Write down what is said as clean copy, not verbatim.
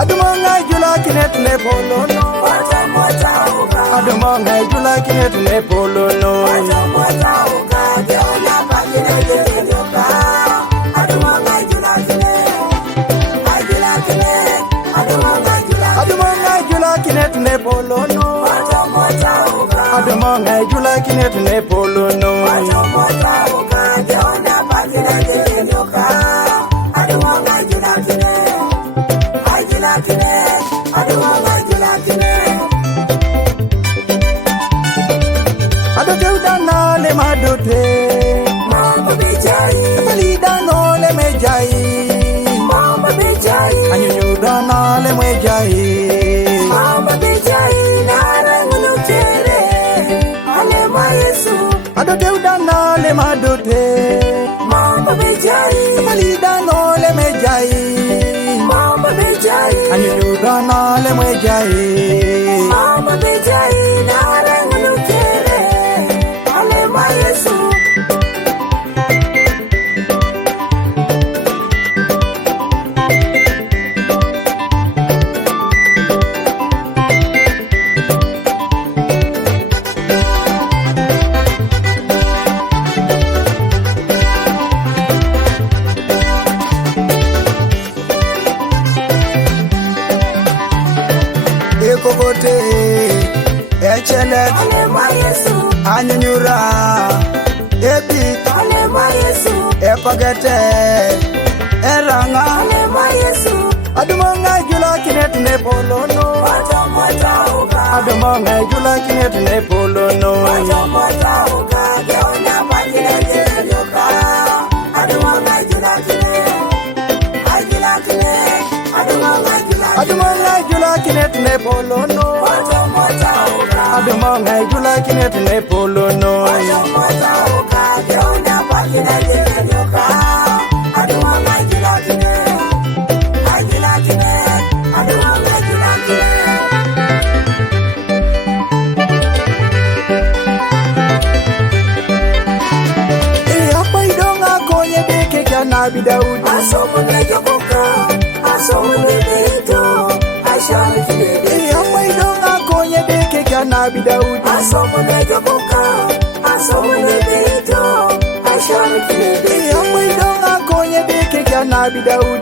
Adumonga Ainakinet ne polono. Adumonga Ainakinet ne polono. Adumonga Ainakinet ne polono. Adumonga Ainakinet ne polono. Adodana le madote, Mama Bijay, Palidano le mejai, Mama Bijay, Anyudana le mejai, Mama Bijay, Narangunutere, Alema Yesu, Adodana le madote, Mama Bijay, Palidano le mejai, Mama Bijay, Anyudana le mejai, Mama Bijay, Narangunutere, Alema Yesu. Ekokote, Echelet, Alema Yesu, Anyunyura, Epi, Alema Yesu, Epagete, Eranga, Alema Yesu, Adumonga Ainakinet ne polono. Adumonga Ainakinet ne polono. Adumonga Ainakinet ne polono. Adumonga Ainakinet ne polono. Apa idonga konye deke kana bidaudi. Apa idonga konye deke kana bidaudi. Apa idonga konye deke kana bidaudi.